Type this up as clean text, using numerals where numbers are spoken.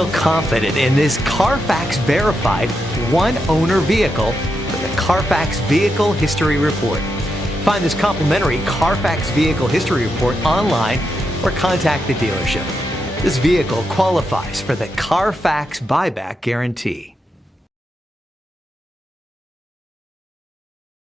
feel confident in this Carfax verified one-owner vehicle with the Carfax Vehicle History Report. Find this complimentary Carfax Vehicle History Report online or contact the dealership. This vehicle qualifies for the Carfax Buyback Guarantee.